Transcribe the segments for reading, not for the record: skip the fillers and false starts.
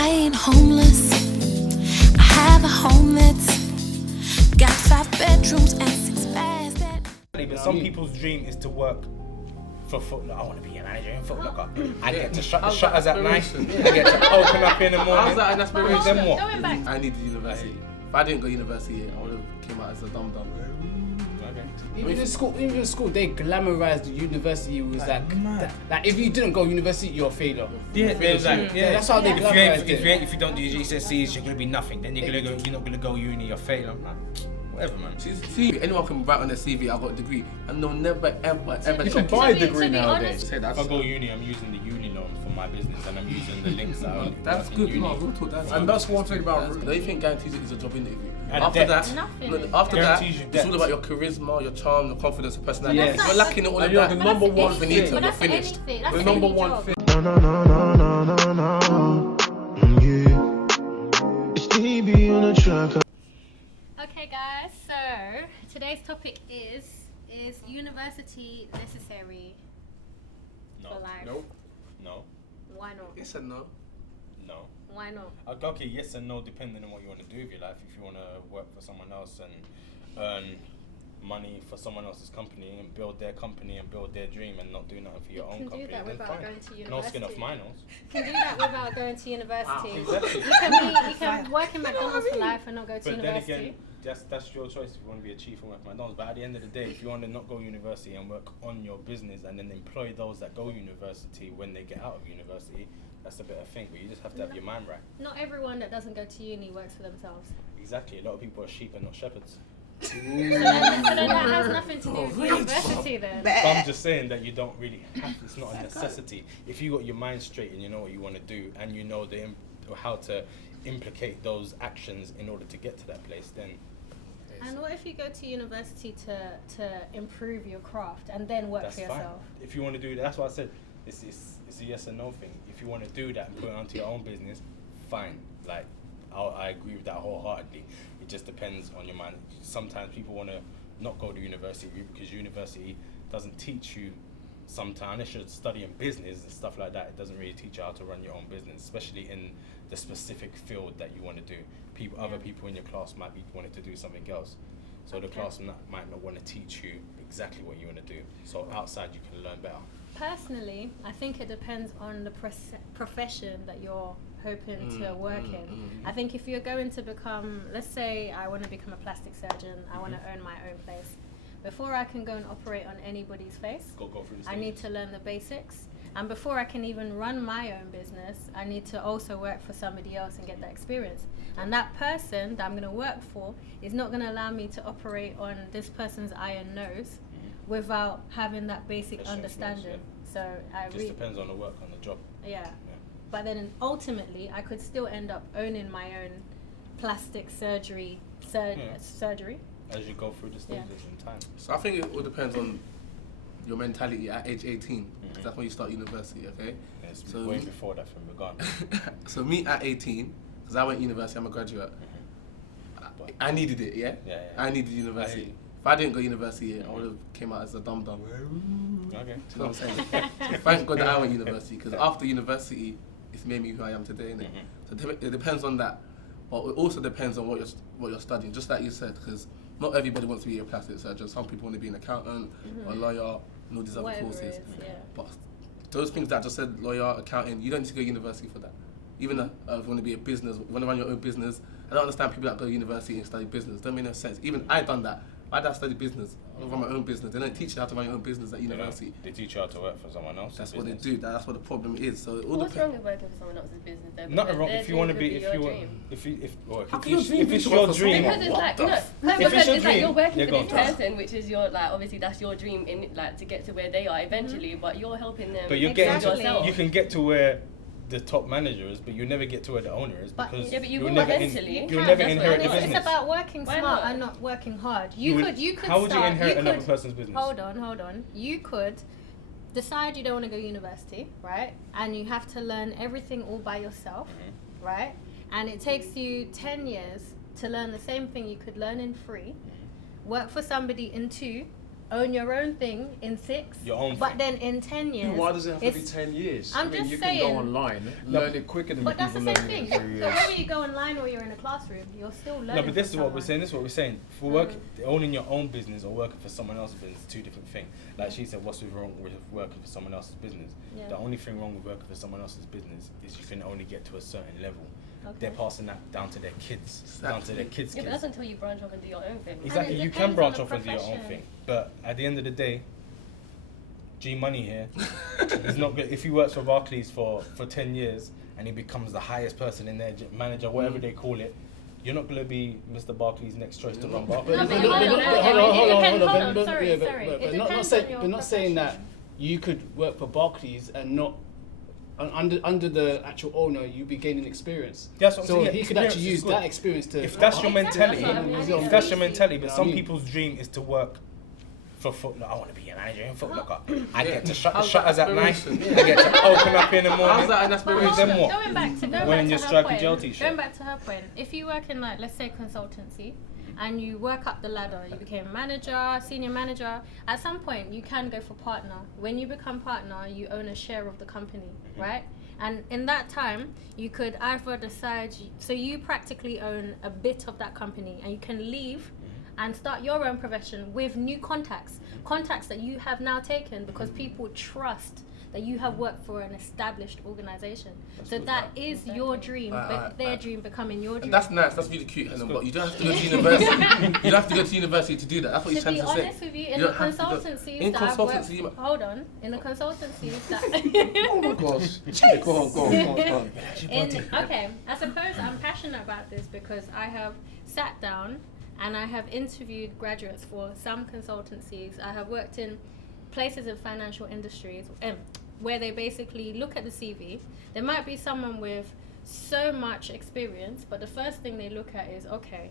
I ain't homeless. I have a home that's got 5 bedrooms and 6 baths. But some people's dream is to work for Foot Locker. I want to be a manager in Foot Locker. I get to shut the shutters at night. I get to open up in the morning. How's that an aspiration? Then what? Going back. I needed university. If I didn't go to university, I would have came out as a dum-dum. Even in school, they glamorized the university. Was like if you didn't go to university, you're a failure. Yeah, that's how they glamorized it. If you don't do your GCSEs, you're gonna be nothing. Then you're not gonna go uni. You're a failure. Whatever, man. See, anyone can write on their CV, I got a degree, and they'll never, ever. You can buy a degree nowadays. If I go uni, I'm using the uni loan for my business, and I'm using the links that I That's good. No, real talk, And that's one thing about The only thing guarantees it is a job interview. And After debt. that, after that, Guarantees you it's debt. all about your charisma, your charm, your confidence, your personality. Yes. If you're lacking it all And of you're that, the number one thing. Finito, But you're that's finished. anything. That's The any number one job. thing. Okay, guys. So today's topic is university necessary No. for life? Nope. No. Why not? He said no. No. Why not? Okay, yes and no, depending on what you want to do with your life. If you want to work for someone else and earn money for someone else's company and build their company and build their dream and not do nothing for your own can do company, that then without fine. going to No skin off university. my nose. You can do that without going to university. Exactly. You can work in McDonald's for life and not go to But then university. again, that's your choice if you want to be a chief and work for McDonald's. But at the end of the day, if you want to not go university and work on your business and then employ those that go university when they get out of university, that's a better thing. But you just have to have your mind right. Not everyone that doesn't go to uni works for themselves. Exactly. A lot of people are sheep and not shepherds. So then that has nothing to do with university then. But I'm just saying that you don't really have. It's not a necessity. If you got your mind straight and you know what you want to do and you know how to implicate those actions in order to get to that place, then. And what if you go to university to improve your craft and then work That's for fine. yourself? If you want to do that, that's what I said. It's a yes and no thing. If you want to do that and put it onto your own business, fine. Like, I agree with that wholeheartedly. It just depends on your mind. Sometimes people want to not go to university because university doesn't teach you. Sometimes, unless you're studying business and stuff like that, it doesn't really teach you how to run your own business, especially in the specific field that you want to do. Other people in your class might be wanting to do something else. So the class might not want to teach you exactly what you want to do. So outside you can learn better. Personally, I think it depends on the profession that you're hoping to work in. I think if you're going to become, let's say I want to become a plastic surgeon, I want to own my own place. Before I can go and operate on anybody's face, Go through the I need stages. to learn the basics. And before I can even run my own business, I need to also work for somebody else and get that experience. And that person that I'm going to work for is not going to allow me to operate on this person's iron nose without having that basic That's understanding. So It just depends on the work, on the job. yeah. But then ultimately, I could still end up owning my own plastic surgery. Surgery. As you go through the stages in time. So I think it all depends on your mentality at age 18. Because that's when you start university, okay? It's So way before that from the gone. So me at 18, because I went to university, I'm a graduate. I needed it, yeah? Yeah. I needed university. If I didn't go to university, I would have came out as a dum-dum. Okay. You know what I'm saying? Thank God that I went to university, because after university, it's made me who I am today, innit? So it depends on that. But it also depends on what you're studying, just like you said, because not everybody wants to be a plastic surgeon. Some people want to be an accountant or a lawyer and all these other Whatever courses. it is, yeah. But those things that I just said, lawyer, accounting, you don't need to go to university for that. Even if you want to be a business, want to run your own business, I don't understand people that go to university and study business. Don't make no sense. Even I done that. Why did I study business? I run my own business. They don't teach you how to run your own business at university. They teach you how to work for someone else. That's what they do. That's what the problem is. So it all What's depends. wrong with working for someone else's business though? Not Because wrong their if you want to dream be, could your dream. How can your dream if be it's to your work for dream, someone? Because it's like, What no, the If because it's your it's like dream, you're working yeah, for go this on, Tom. person, which is your, like, obviously that's your dream in, like, to get to where they are eventually, but you're helping them. But you're Exactly. getting yourself. you can get to where the top manager is, but you never get to where the owner is But- because Yeah, but you you'll will never eventually. you'll You never can, inherit that's the what It's business. about working Why smart not? and not working hard. You would- You could how would you start, inherit another could- person's business? Hold on. You could decide you don't want to go to university, right? And you have to learn everything all by yourself, right? And it takes you 10 years to learn the same thing you could learn in 3, work for somebody in 2, own your own thing in 6, Your own but thing. then in 10 years. Why does it have to be it's- 10 years? I'm I mean, just you saying. can go online, learn it quicker than But that's people the same learn it thing. in 3 So years. whether you go online or you're in a classroom, you're still learning. No, but this is from what we're someone. saying. This is what we're saying. For work, owning your own business or working for someone else's business, two different things. Like she said, what's wrong with working for someone else's business? Yeah. The only thing wrong with working for someone else's business is you can only get to a certain level. Okay. They're passing that down to their kids, down to their kids' Yeah, but kids. that's until you branch off and do your own thing. Exactly, And it you depends can branch on off the and do your own profession. thing, but at the end of the day, G Money here is not good. If he works for Barclays for 10 years and he becomes the highest person in their manager, whatever they call it, you're not going to be Mr. Barclays' next choice to run Barclays. No, but But- hold on, but- hold but- on, hold it on, hold on, depends- hold on, hold on, but- sorry, yeah, but- sorry. but- It but not depends saying, on your but not saying that profession. you could work for Barclays and not under the actual owner, you'd be gaining experience. That's what I'm So saying, yeah, he could experience actually is use good. that experience to. If that's your Exactly, mentality, that's what I mean. if that's your mentality, but You know some what I mean? people's dream is to work for Foot Locker. I want to be a manager in Foot Locker. I Yeah. get to shut the How's shutters that at night. aspiration? I get to open up in the morning. How's that an But aspiration? Then hold what? on, going back to Wearing your her stripy point, gel t-shirt. Going back to her point, if you work in like let's say consultancy, and you work up the ladder, you became manager, senior manager. At some point, you can go for partner. When you become partner, you own a share of the company, right? And in that time, you could either decide. So you practically own a bit of that company, and you can leave and start your own profession with new contacts that you have now taken because people trust that you have worked for an established organization. So that is your dream, but their dream becoming your dream. And that's nice, that's really cute, Helen, good. but you don't have to go to university. You don't have to go to university to do that. That's what you're To be trying to say. honest with you, in You the don't have to go- consultancies in that I've worked, consultancy, you- hold on, in the consultancies that Oh my gosh. Go on. okay, I suppose I'm passionate about this because I have sat down and I have interviewed graduates for some consultancies. I have worked in places in financial industries where they basically look at the CV. There might be someone with so much experience, but the first thing they look at is, okay,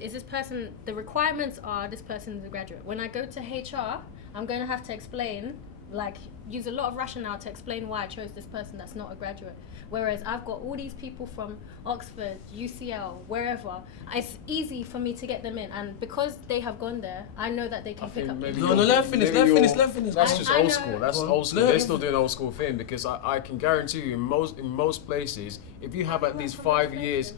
is this person, the requirements are this person is a graduate. When I go to HR, I'm going to have to explain, like, use a lot of rationale to explain why I chose this person that's not a graduate. Whereas I've got all these people from Oxford, UCL, wherever. It's easy for me to get them in, and because they have gone there, I know that they can pick up. No, let her finish. That's just I old know- school. That's Go on. old school. No. They're still doing old school thing because I can guarantee you in most places, if you have at least 5 years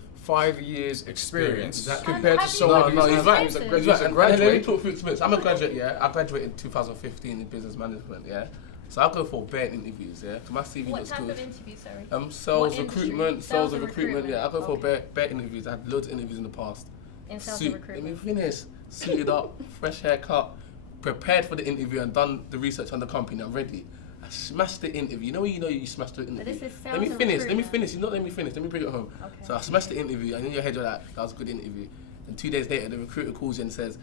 experience Exactly. compared to Have you someone got who's experience? a He's who's right. a And let me graduate. talk through experience. I'm a graduate, yeah. I graduated in 2015 in business management, yeah. So I'll go for bare interviews, yeah. 'Cause my CV What looks type good. of interview, sorry? Sales What industry? recruitment, sales and recruitment. Yeah, I'll go for Okay. bare interviews. I had loads of interviews in the past. In sales and Let me recruitment. finish. Suited up, fresh haircut, prepared for the interview and done the research on the company. I'm ready. I smashed the interview. You know when you smashed the interview. this is Let sales me and finish. recruitment. You know, let me finish. Let me bring it home. Okay. So I smashed the interview, and in your head you're like, that was a good interview. And 2 days later, the recruiter calls you and says,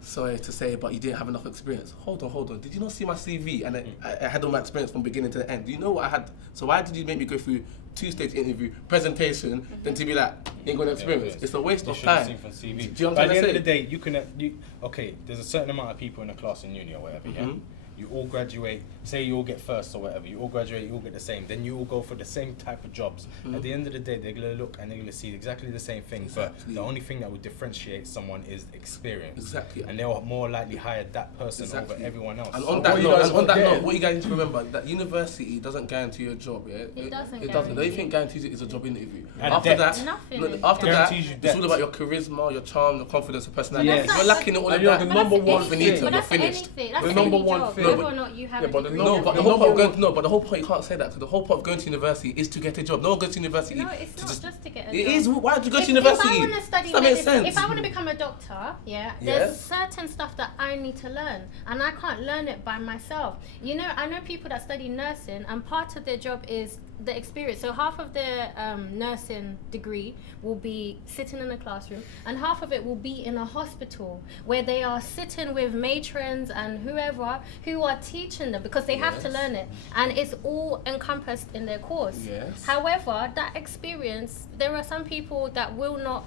sorry to say, but you didn't have enough experience. Hold on. Did you not see my CV? And I had all my experience from beginning to the end. Do you know what I had? So why did you make me go through 2-stage interview, presentation, then to be like, you ain't got no experience? It's a waste You of should have time. seen from CV. Do you know what I'm By trying the to end say? of the day, okay, there's a certain amount of people in a class in uni or whatever, yeah? Mhm. You all graduate, say you all get first or whatever, you all graduate, you all get the same, then you all go for the same type of jobs. Mhm. At the end of the day, they're going to look and they're going to see exactly the same thing, but Exactly. the only thing that would differentiate someone is experience. Exactly. And they'll more likely hire that person Exactly. over everyone else. And So on that what you note, guys forget- what you guys need to remember, that university doesn't guarantee you a job, yeah? It doesn't It doesn't. The only guarantee. thing guarantees it is a job interview. And After depth. that, Nothing no, is after that, guarantees you it's depth. all about your charisma, your charm, your confidence, your personality. Yes. If you're lacking in all of And you're that, the But number that's one anything. finito, But you're that's finished. anything. That's The number any one job, thing. whether or not you have Yeah, a but the degree. No, No, but the the whole point of number going but the whole point you can't say that because the whole point of going to university is to get a job. No one goes to university. No, it's to not just to get a It job. is. Why did you go to If university? I want to study Does that make medicine, sense? if I want to become a doctor, Yeah. there's certain stuff that I need to learn, and I can't learn it by myself. You know, I know people that study nursing, and part of their job is the experience. So half of their nursing degree will be sitting in a classroom, and half of it will be in a hospital where they are sitting with matrons and whoever who are teaching them because they have to Yes. learn it, and it's all encompassed in their course. Yes. However, that experience, there are some people that will not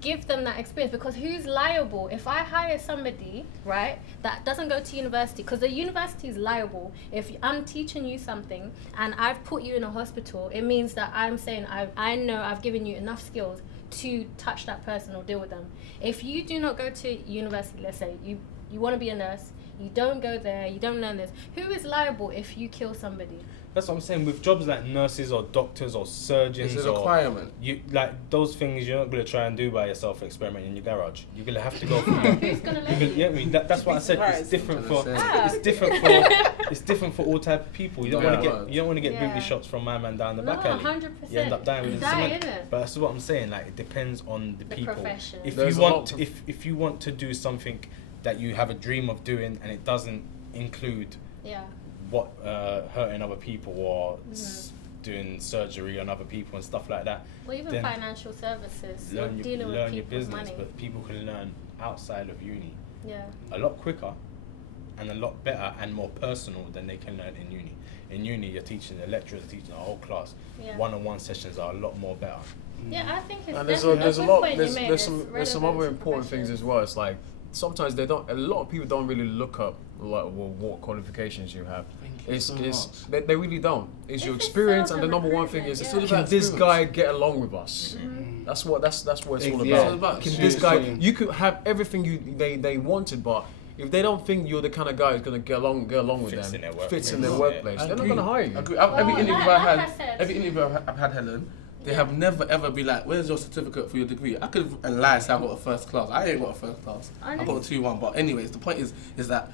give them that experience because who's liable if I hire somebody, right, that doesn't go to university? Because the university is liable. If I'm teaching you something and I've put you in a hospital, it means that I'm saying I know I've given you enough skills to touch that person or deal with them. If you do not go to university, let's say you You want to be a nurse. You don't go there. You don't learn this. Who is liable if you kill somebody? That's what I'm saying. With jobs like nurses or doctors or surgeons, It's a requirement. you like those things. You're not gonna try and do by yourself. Experiment in your garage. You're gonna have to go through. Who's gonna learn? Yeah, I mean that's what I said. It's different for. It's different for. It's different for all type of people. You don't want to get. You don't want to get booby shots from my man down the back alley. 100%. You end up dying with the Die, cement. innit? But that's what I'm saying. Like it depends on the people. Profession. If There's you a lot want, of- if you want to do something that you have a dream of doing and it doesn't include Yeah. what hurting other people or doing surgery on other people and stuff like that. Well, even then financial services, you're learn dealing your with people's business, money. but people can learn outside of uni Yeah. a lot quicker and a lot better and more personal than they can learn in uni. In uni, you're teaching the lecturers, are teaching a whole class. Yeah. One-on-one sessions are a lot more better. Yeah, I think it's And there's definitely a good lot. point you There's made. there's It's some relevant other to important things professions. as well. It's like sometimes they don't. A lot of people don't really look up like what qualifications you have. It's they really don't. It's your If it's experience, sales and the and number one thing is recruitment, yeah. can this Experience. guy get along with us? That's what it's all Yeah. about. Can True, this guy? true. You could have everything they wanted, but if they don't think you're the kind of guy who's gonna get along with Fits them, in their workplace. fits in their Yeah. workplace, they're not gonna hire you. Every Well, interview like I said- every interview I've had, Helen, they have never ever be like, "Where's your certificate for your degree?" I could have lied, say I got a first class. I ain't got a first class. I got a 2-1. But anyways, the point is that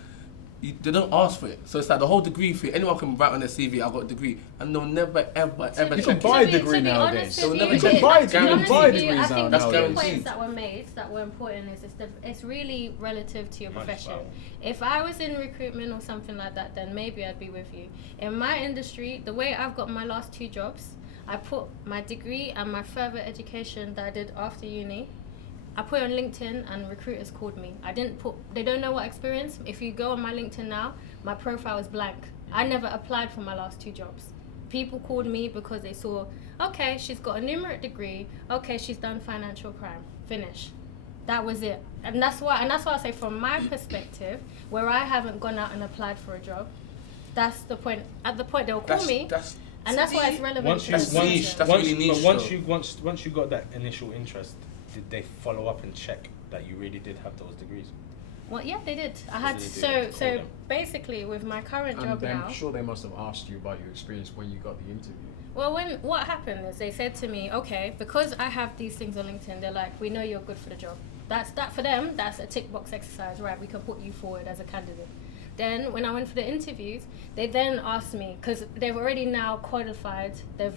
they don't ask for it. So it's like the whole degree fee. Anyone can write on their CV, "I got a degree," and they'll never ever You check can buy a it. degree nowadays. They'll You never can check it. buy Guaranteed. degrees now I think That's the two guaranteed. points that were made that were important is it's really relative to your Much profession. better. If I was in recruitment or something like that, then maybe I'd be with you. In my industry, the way I've got my last 2 jobs, I put my degree and my further education that I did after uni, I put it on LinkedIn and recruiters called me. They don't know what experience. If you go on my LinkedIn now, my profile is blank. I never applied for my last 2 jobs. People called me because they saw, okay, she's got a numerate degree, okay, she's done financial crime, finish. That was it. And that's why I say from my perspective, where I haven't gone out and applied for a job, that's the point. At the point they'll call me, and that's why it's relevant Once to you the That's niche, position. that's really niche, once you got that initial interest, did they follow up and check that you really did have those degrees? Well, yeah, they did. I So had they did so call so them. basically with my current job And now. I'm sure they must have asked you about your experience when you got the interview. Well, what happened is they said to me, okay, because I have these things on LinkedIn, they're like, we know you're good for the job. That for them, that's a tick box exercise, right? We can put you forward as a candidate. Then when I went for the interviews, they then asked me, because they've already now qualified, they've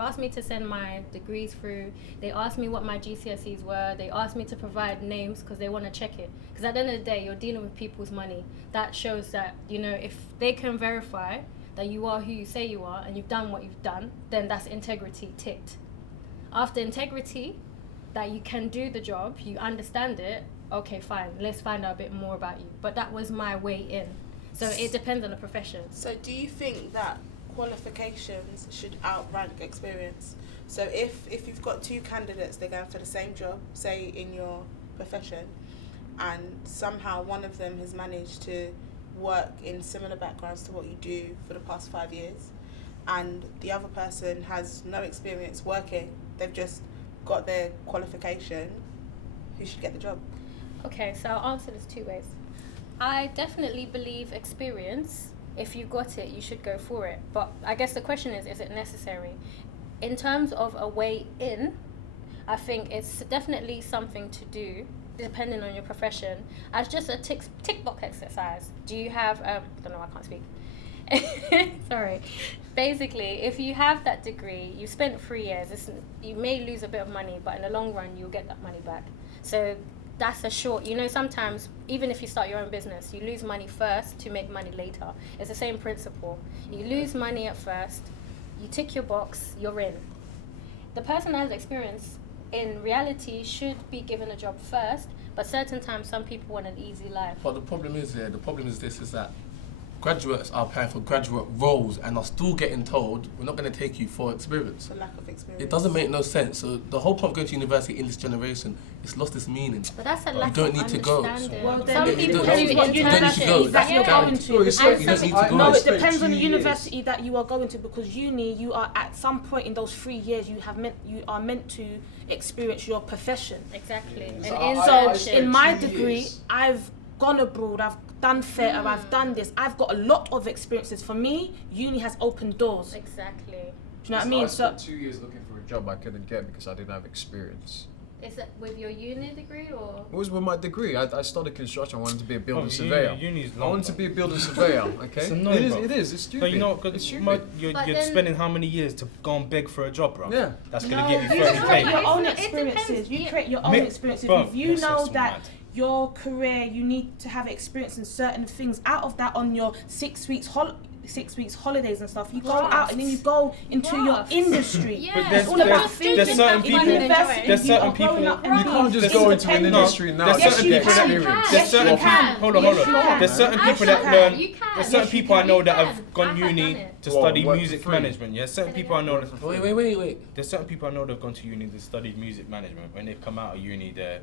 asked me to send my degrees through, they asked me what my GCSEs were, they asked me to provide names because they want to check it. Because at the end of the day, you're dealing with people's money. That shows that, if they can verify that you are who you say you are and you've done what you've done, then that's integrity ticked. After integrity, that you can do the job, you understand it, okay, fine, let's find out a bit more about you. But that was my way in. So it depends on the profession. So do you think that qualifications should outrank experience? So if you've got 2 candidates, they're going for the same job, say in your profession, and somehow one of them has managed to work in similar backgrounds to what you do for the past 5 years, and the other person has no experience working, they've just got their qualification, who should get the job? Okay, so I'll answer this 2 ways. I definitely believe experience, if you got it, you should go for it. But I guess the question is it necessary? In terms of a way in, I think it's definitely something to do, depending on your profession, as just a tick box exercise. Do you have, I don't know, I can't speak. Sorry. Basically, if you have that degree, you spent 3 years, you may lose a bit of money, but in the long run, you'll get that money back. So that's a short, sometimes, even if you start your own business, you lose money first to make money later. It's the same principle. You lose money at first, you tick your box, you're in. The person that has experience, in reality, should be given a job first, but certain times, some people want an easy life. But the problem is that graduates are applying for graduate roles and are still getting told, we're not going to take you for experience. For lack of experience. It doesn't make no sense. So the whole point of going to university in this generation, it's lost its meaning. But that's a You lack don't of need to go. understanding. Well, Some then people you do don't- you then you internships. go. that you're Yeah. going to. You don't need to go. No, it Spent depends on the 2 years. university that you are going to, because uni, you are at some point in those 3 years, you are meant to experience your profession. Exactly. So An I So internship. spent in my 2 degree, years. I've gone abroad, I've done theatre, I've done this. I've got a lot of experiences. For me, uni has opened doors. Exactly. Do you know what I mean? I spent 2 years looking for a job I couldn't get because I didn't have experience. Is it with your uni degree or? It was with my degree. I studied construction. I wanted to be a building surveyor. Uni's I long. wanted to be a building surveyor. Okay, It's annoying, bro. it is. It's stupid. But you know, it's because stupid. you're But then- spending how many years to go and beg for a job, bro? Yeah. That's gonna No, give you you 30 don't. create k. your own It depends. experiences. You Yeah. create your own Mate, experiences. bro, If you you're so know that smart. your career, you need to have experience in certain things. Out of that, on your 6 weeks holidays and stuff, you go out and then you go into your Graft. industry. Yeah. But there's- It's all about there's thinking. certain In people- university, there's you certain are growing people- up and You being can't just go into an independent. industry now. There's Yes, certain you people can. that Yes, there's you certain can. people. Hold on. Yes, you can. There's certain people Actually, that learn. you can. There's certain Yes, you people I can. know You that can. have gone I've uni done it. to Well, study work for music free. management. Yeah, certain people I know that. Wait. There's certain people I know that have gone to uni to study music management. When they've come out of uni, they're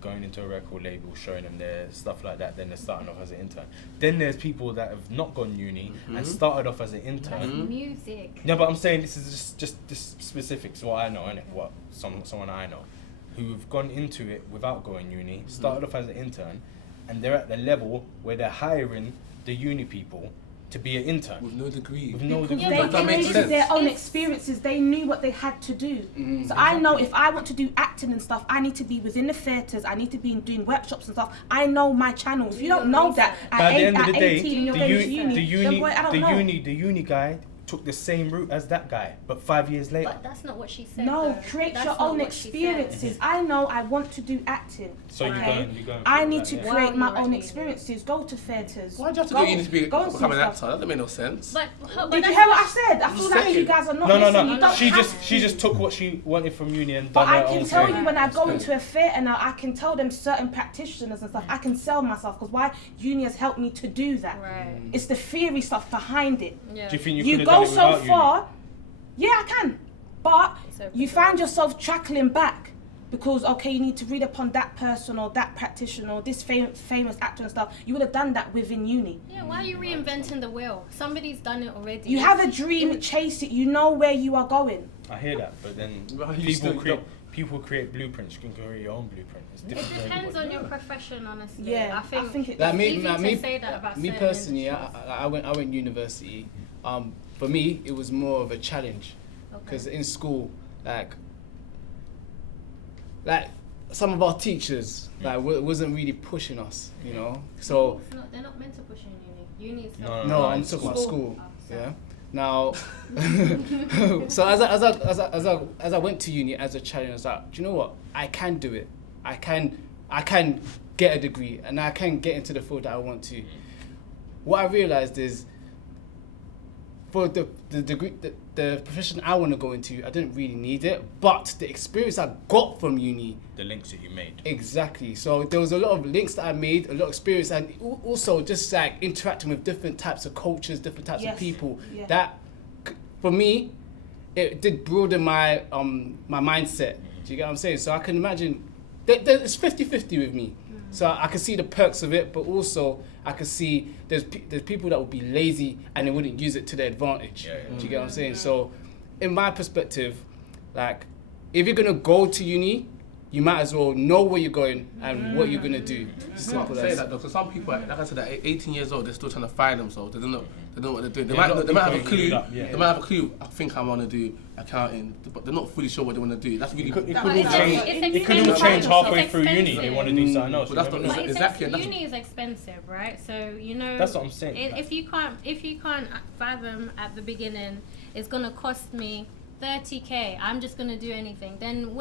going into a record label, showing them their stuff like that. Then they're starting off as an intern. Then there's people that have not gone uni and started off as an intern. Music. No, but I'm saying this is just this specifics. What I know, innit? What someone I know, who have gone into it without going uni, started off as an intern, and they're at the level where they're hiring the uni people to be an intern With no degree. with no degree. They That makes created sense. their own experiences. They knew what they had to do. So I know if I want to do acting and stuff, I need to be within the theatres. I need to be doing workshops and stuff. I know my channel. If you don't know that But at the end of at the day, 18 and you're the going to uni, uni, then boy, I don't know. the uni guy took the same route as that guy, but 5 years later. But that's not what she said. No, though. create That's your not own what she said. experiences. I know I want to do acting. So you're okay? going. I need to yeah. create Well, my you're own right. experiences. Go to theatres. Why'd you have to go uni to go and become an see actor? stuff. That doesn't make no sense. But Did you hear what I said? I feel like you guys are not No, listening. You don't She have she to. just took what she wanted from uni and But done I her can own tell thing. you when I go good. into a theatre now, I can tell them certain practitioners and stuff. I can sell myself because why uni has helped me to do that. Right. It's the theory stuff behind it. Yeah. Do you think you You could have done go it so without uni? far. Yeah, I can. But So you find yourself chuckling back because, okay, you need to read upon that person or that practitioner or this famous actor and stuff. You would have done that within uni. Yeah, why are you reinventing the wheel? Somebody's done it already. You have a dream, chase it. You know where you are going. I hear that, but then Well, you still people create blueprints. You can create your own blueprint. It's It different for depends everybody. on your profession, honestly. Yeah, I think it Like does. me, easy like to me, say that about me certain personally, industries. I went university. For me, it was more of a challenge because in school, like some of our teachers wasn't really pushing us, you know. So It's not, they're not meant to push in uni. Uni is No, no, no, I'm it's talking about school. Oh, sorry. Yeah. Now, so as I went to uni as a challenge, I was like, do you know what? I can do it. I can get a degree and I can get into the field that I want to. What I realized is, for the degree, the profession I want to go into, I didn't really need it, but the experience I got from uni. The links that you made. Exactly. So there was a lot of links that I made, a lot of experience, and also just like interacting with different types of cultures, different types of people. Yeah. That, for me, it did broaden my my mindset. Do you get what I'm saying? So I can imagine, it's 50-50 with me. So I can see the perks of it, but also I can see there's people that would be lazy and they wouldn't use it to their advantage. Do you get what I'm saying? So, in my perspective, like, if you're gonna go to uni, you might as well know where you're going and what you're gonna do. Simple Say as. that though, because some people, like I said, at 18 years old, they're still trying to find themselves. They don't know what they're doing. They Yeah, a lot of might have a people clue. give it up, yeah. They might have a clue. I think I want to do accounting, but they're not fully sure what they want to do. That's really. It could But all it's change. expensive. It could all change halfway It's through uni. They expensive. want to do something else. But that's remember not- that? But it's Exactly, and that's- uni is expensive, right? So you know. That's what I'm saying. If you can't fathom at the beginning, it's gonna cost me 30k. I'm just gonna do anything. Then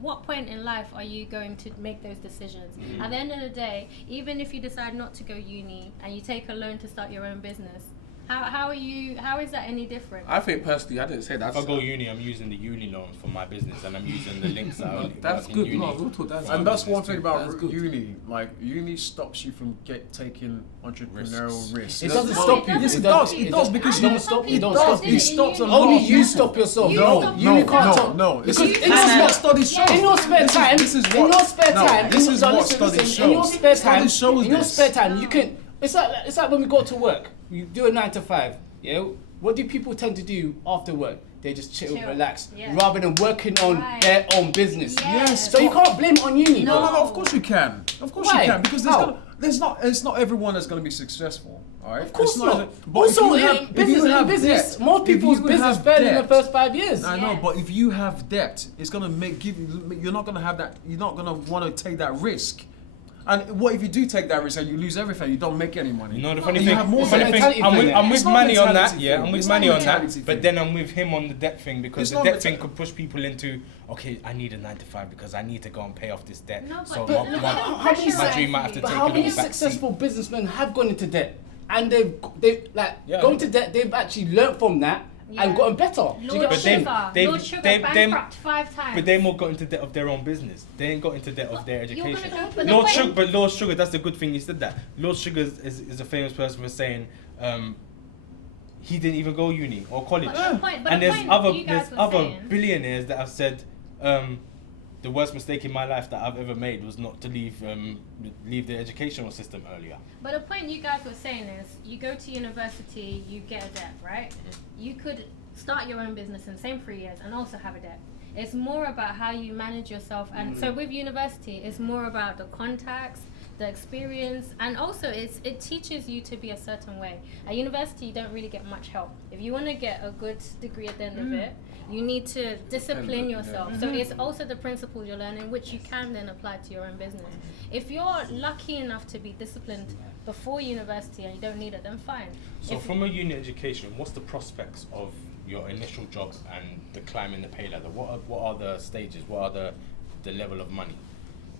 what point in life are you going to make those decisions? At the end of the day, even if you decide not to go uni and you take a loan to start your own business, how is that any different? I think personally, I didn't say that. If I go uni, I'm using the uni loan for my business, and I'm using the links that I That's work in good. uni. No, we'll talk. That's And good. that's one thing about That's good. uni. Like, uni stops you from taking entrepreneurial risks. It doesn't stop you. Yes, it does. It does because don't you stop. It You don't does. stop. It You stops a lot. Only you stop yourself. You No, stop uni can't stop. no. Because This is what studies show. in your spare time, This is in what. your spare no, time, This in is your- what listen, studies listen, in your shows. spare time, Studies shows in your this. spare time, you can. It's like when we go to work. You do a 9 to 5. Yeah. What do people tend to do after work? They just chill. Relax, Yeah. rather than working on Right. their own business. Yes. So you can't blame it on uni. No, bro. of course you can. Of course Why? you can because How? It's not everyone that's going to be successful. All right. Of course It's not. But Also, if you have, in if you have business, debt, most if people's you business have fail in the debt- first 5 years. I know, Yes. but if you have debt, it's gonna you're not gonna have that. You're not gonna want to take that risk. And what if you do take that risk and you lose everything? You don't make any money. You know the funny And you thing. have more the funny debt. thing, mentality I'm thing, with, I'm It's with not Manny on that. mentality Yeah, thing. I'm with It's Manny not on that. mentality But thing. then I'm with him on the debt thing because It's the not debt mental- thing could push people into, okay, I need a 9 to 5 because I need to go and pay off this debt. No, but So look my how many dream might have to But take how a many little back seat. successful businessmen have gone into debt, and they've like Yeah. gone to debt? They've actually learnt from that and Yeah. gotten better. Do you Lord get what I'm saying? Sugar, they've- Lord Sugar they've- bankrupt 5 times. But they more got into debt of their own business. They ain't got into debt of their You're gonna education. go- but the Lord point- Sugar, but Lord Sugar, that's the good thing you said that. Lord Sugar is a famous person for saying he didn't even go uni or college. But the point- but And the there's point other you guys were other saying- billionaires that have said the worst mistake in my life that I've ever made was not to leave the educational system earlier. But the point you guys were saying is, you go to university, you get a debt, right? You could start your own business in the same 3 years and also have a debt. It's more about how you manage yourself, and so with university, it's more about the contacts, the experience, and also it teaches you to be a certain way. At university, you don't really get much help. If you want to get a good degree at the end of it, you need to discipline yourself. So it's also the principles you're learning, which you can then apply to your own business. If you're lucky enough to be disciplined before university and you don't need it, then fine. So If- from a uni education, what's the prospects of your initial job and the climbing the pay ladder? What are the stages? What are the level of money?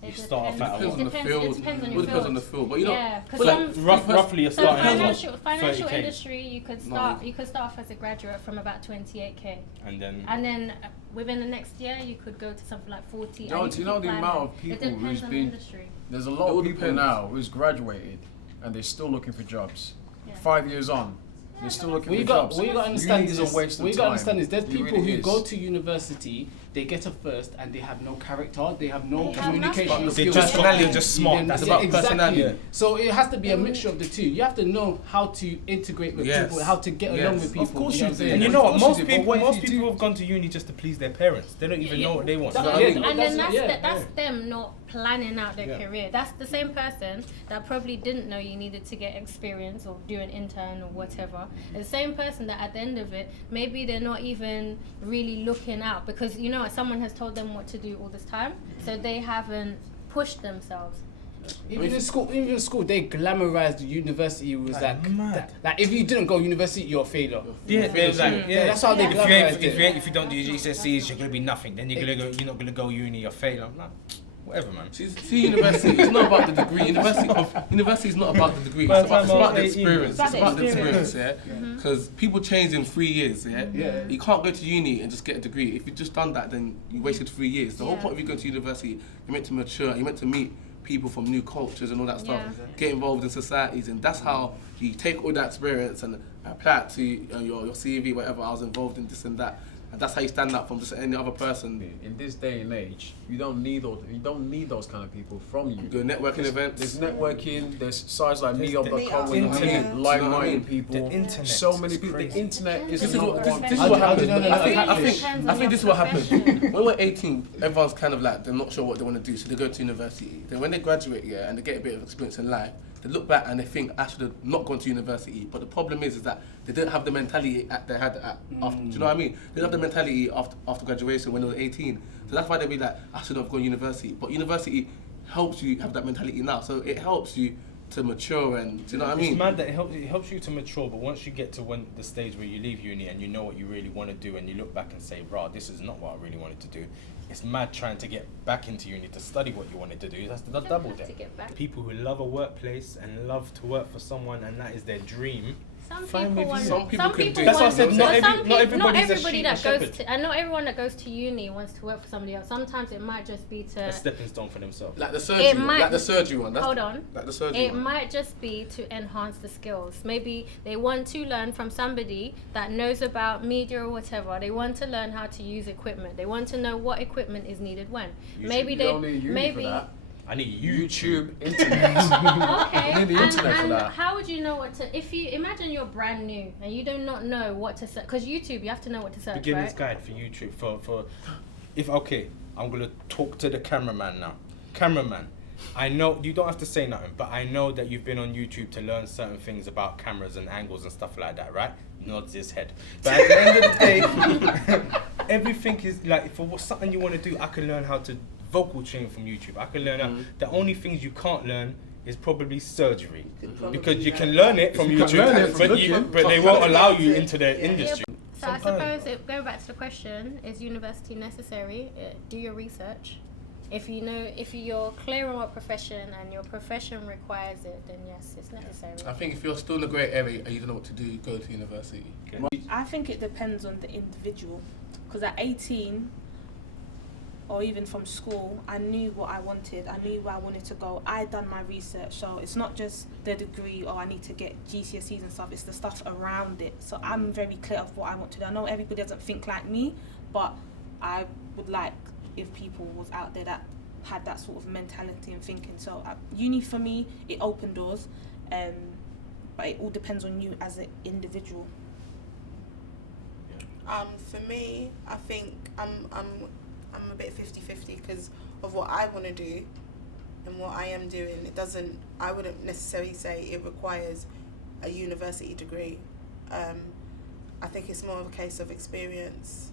You It start off depends. at Depends on the It field. depends on It your depends on field. the field. But you know, Yeah, 'cause but some- roughly you're So starting at financial 30K. industry, you could start off as a graduate from about 28K, And then and then within the next year you could go to something like 40. Joe, and do you you know could the climb amount it. of people It depends who's on been- the industry. There's a It lot all of people depends. now who's graduated and they're still looking for jobs. Yeah. 5 years on, they're still looking What for you got jobs. to understand Uni is is a waste of what you got to time. understand is there's It people really who is. go to university, they get a first, and they have no character, they have no They have communication nothing. They're skills. just personality, just smart. Then That's yeah, about exactly. personality. So it has to be a mixture of the two. You have to know how to integrate with Yes. people, how to get along Yes. with people. Of course know you what I'm do. saying? and you Of know what? course you Most do, but people, what if most you people do- have gone to uni just to please their parents. They don't even know what they want. That's- what I yeah, mean? And then yeah, that's them not planning out their Yeah. career. That's the same person that probably didn't know you needed to get experience or do an intern or whatever. And the same person that at the end of it, maybe they're not even really looking out because you know what, someone has told them what to do all this time, so they haven't pushed themselves. Even in school, they glamorized the university. Was like, mad. like if you didn't go university, you're a failure. Yeah, there's like, yeah. That's how they If you, ain't, glamorized it. if you don't do your GCSEs, you're gonna be nothing. Then you're not gonna go uni. You're fail. I'm like, whatever, man. See, university, it's not about the degree. University is not about the degree. By It's the about time I was the 18. experience. It's It's about the experience. experience, yeah? Because people change in 3 years, yeah? Yeah. You can't go to uni and just get a degree. If you've just done that, then you wasted 3 years. The whole Yeah. point of you going to university, you're meant to mature, you're meant to meet people from new cultures and all that stuff, Yeah. get involved in societies, and that's how you take all that experience and apply it to your CV, whatever. I was involved in this and that. And that's how you stand out from just any other person. In this day and age, you don't need those kind of people from you. Do networking events. There's networking. There's sites like There's meetup.com where you internet. meet like-minded You know what I mean? people. The internet So many is people. The crazy. internet is This is number what one. this is How what do happens. you know that? I think this is what happens. Profession. When we're 18, everyone's kind of like they're not sure what they want to do, so they go to university. Then when they graduate, yeah, and they get a bit of experience in life, they look back and they think I should have not gone to university. But the problem is that they didn't have the mentality they had after. Do you know what I mean? They didn't have the mentality after graduation when they were 18. So that's why they be like, I should have gone to university. But university helps you have that mentality now. So it helps you to mature and, do you know what I mean? It's mad that it helps you to mature, but once you get to the stage where you leave uni and you know what you really want to do and you look back and say, "Rah, this is not what I really wanted to do." It's mad trying to get back into uni to study what you wanted to do. That's the You don't double have to dip. get back. People who love a workplace and love to work for someone and that is their dream. Some Fine people with want. you. Some people can do it. That's why I want- said but not some everybody- not people- not everybody's a everybody sheep that or goes shepherd. to, and not everyone that goes to uni wants to work for somebody else. Sometimes it might just be to. A stepping stone for themselves. Like the surgery It one. might- Like the surgery one. Hold on. Like the surgery It one. might just be to enhance the skills. Maybe they want to learn from somebody that knows about media or whatever. They want to learn how to use equipment. They want to know what equipment is needed when. Maybe You they don't need uni maybe for that. I need YouTube, internet. okay. You need the internet for and that. how would you know what to? If you imagine you're brand new and you do not know what to search, because YouTube you have to know what to search, Beginner's right? guide for YouTube for if okay, I'm gonna talk to the cameraman now. Cameraman, I know you don't have to say nothing, but I know that you've been on YouTube to learn certain things about cameras and angles and stuff like that, right? Nods his head. But at the end of the day, everything is like, for something you want to do, I can learn how to vocal train from YouTube. I can learn how. The only things you can't learn is probably surgery, because you can learn it from YouTube, but they won't allow you into the industry. So I suppose, going back to the question, is university necessary? Do your research. If you're clear on what profession and your profession requires it, then yes, it's necessary. I think if you're still in a great area and you don't know what to do, go to university. I think it depends on the individual, because at 18 or even from school, I knew what I wanted. I knew where I wanted to go. I'd done my research, so it's not just the degree or I need to get GCSEs and stuff, it's the stuff around it. So I'm very clear of what I want to do. I know everybody doesn't think like me, but I would like if people was out there that had that sort of mentality and thinking. So uni for me, it opened doors, but it all depends on you as an individual. For me, I think I'm a bit 50-50 because of what I want to do and what I am doing. I wouldn't necessarily say it requires a university degree. I think it's more of a case of experience.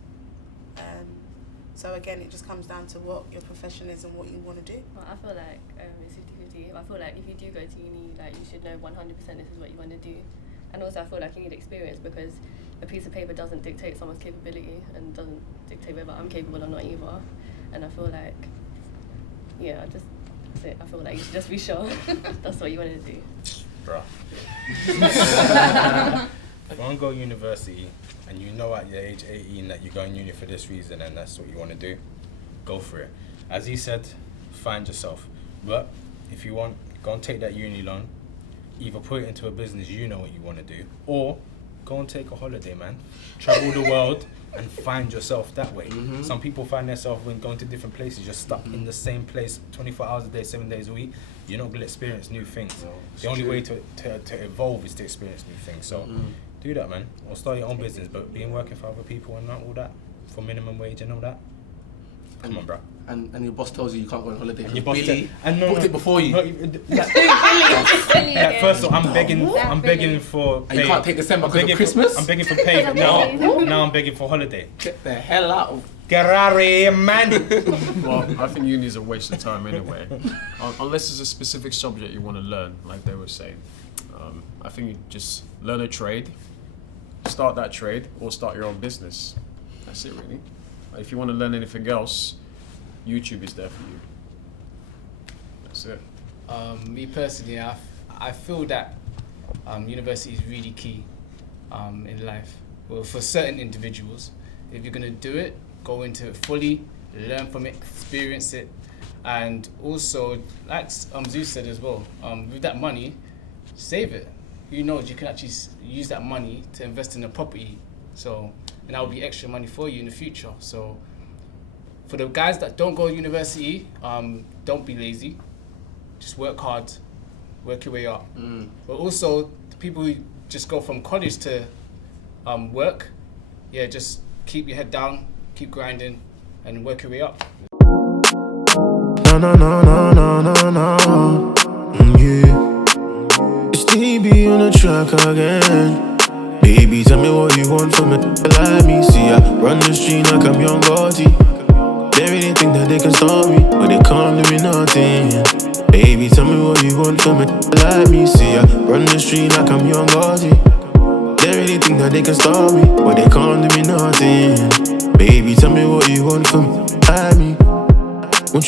So again, it just comes down to what your profession is and what you want to do. Well, I feel like it's 50-50. I feel like if you do go to uni, like you should know 100% this is what you want to do. And also I feel like you need experience, because a piece of paper doesn't dictate someone's capability and doesn't dictate whether I'm capable or not either. And I feel like, I feel like you should just be sure that's what you want to do. Bruh. If you want to go to university and you know at your age 18 that you're going uni for this reason and that's what you want to do, go for it. As he said, find yourself. But if you want, go and take that uni loan, either put it into a business you know what you want to do, or go and take a holiday, man. Travel the world and find yourself that way. Some people find themselves when going to different places, just stuck in the same place 24 hours a day, 7 days a week. You're not going to experience new things. The only way to evolve is to experience new things. So do that, man. Or start your own business, but being working for other people and all that, for minimum wage and all that. Come on, bro. And your boss tells you can't go on holiday. And your boss Billy booked it before you. First of all, I'm begging for pay. And you can't take December because of Christmas? I'm begging for pay. Now I'm begging for holiday. Get the hell out of Gerari, man. Well, I think uni is a waste of time anyway. Unless it's a specific subject you want to learn, like they were saying. I think you just learn a trade, start that trade, or start your own business. That's it, really. If you want to learn anything else, YouTube is there for you. That's it. Me personally, I feel that university is really key in life. Well, for certain individuals, if you're going to do it, go into it fully, learn from it, experience it, and also, like Zeus said as well, with that money, save it. You know, you can actually use that money to invest in a property, and that will be extra money for you in the future. So for the guys that don't go to university, don't be lazy. Just work hard, work your way up. But also, the people who just go from college to work, just keep your head down, keep grinding, and work your way up. It's TB on the track again. Baby, tell me what you want from me. Like me, see I run the street like I'm young Gotti. They really think that they can stop me, but they can't do me nothing. Baby, tell me what you want from me. Like me, see I run the street like I'm young Gotti. They really think that they can stop me, but they can't do me nothing. Baby, tell me what you want from me. Like me.